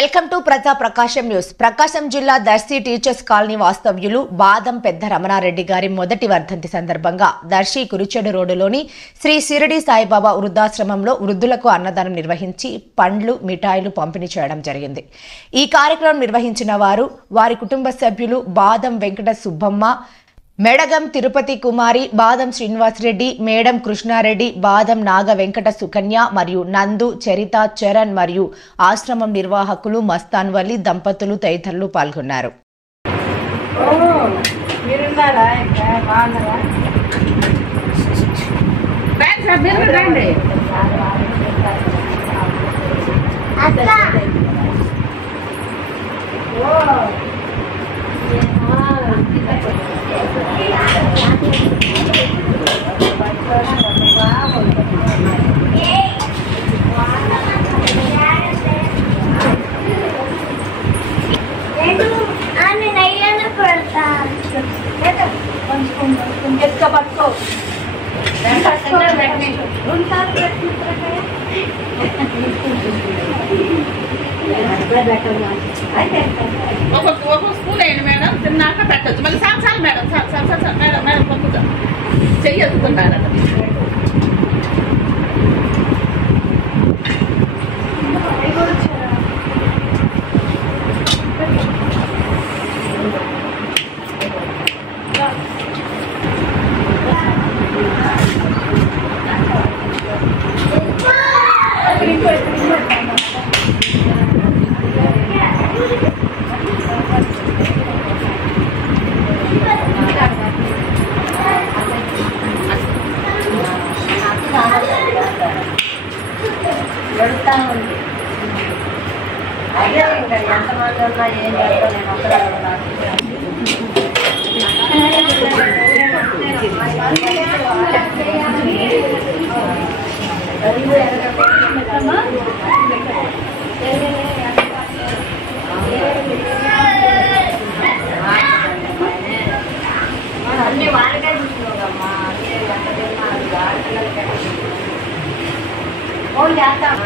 Welcome to ప్రజా ప్రకాశం news. ప్రకాశం జిల్లా Darsi teachers colony వాస్తవ్యులు బాదం పెద్ద రమణారెడ్డి గారి మొదటి వర్ధంతి సందర్భంగా దర్శి కురిచెడు రోడ్డులోని శ్రీ షిరిడి సాయిబాబా వృద్ధాశ్రమంలో వృద్ధులకు అన్నదానం నిర్వహించి పండ్లు మిఠాయిలు పంపిణీ చేయడం జరిగింది. ఈ కార్యక్రమం నిర్వహించిన వారి కుటుంబ సభ్యులు బాదం వెంకట సుబ్బమ్మ, మేడగం తిరుపతి కుమారి, బాదం శ్రీనివాసరెడ్డి, మేడం కృష్ణారెడ్డి, బాదం నాగ వెంకట సుకన్య మరియు నందు, చరిత, చరణ్ మరియు ఆశ్రమం నిర్వాహకులు మస్తాన్ వలి దంపతులు తదితరులు పాల్గొన్నారు. స్కూల్ అయ్యింది మేడం, తిన్నాక పెట్టచ్చు. మళ్ళీ సార్ మేడం మేడం మేడం పంపుతాం చెయ్యొద్దుకున్నారు. అదే ఇంకా ఎంతమంది ఉన్నా ఏం చేస్తా నేను అన్ని వాళ్ళకే చూస్తున్నామ్మా. అన్నీ ఎంత తిన్నా అది ఆడపిల్లలకి ఫోన్ చేస్తాం.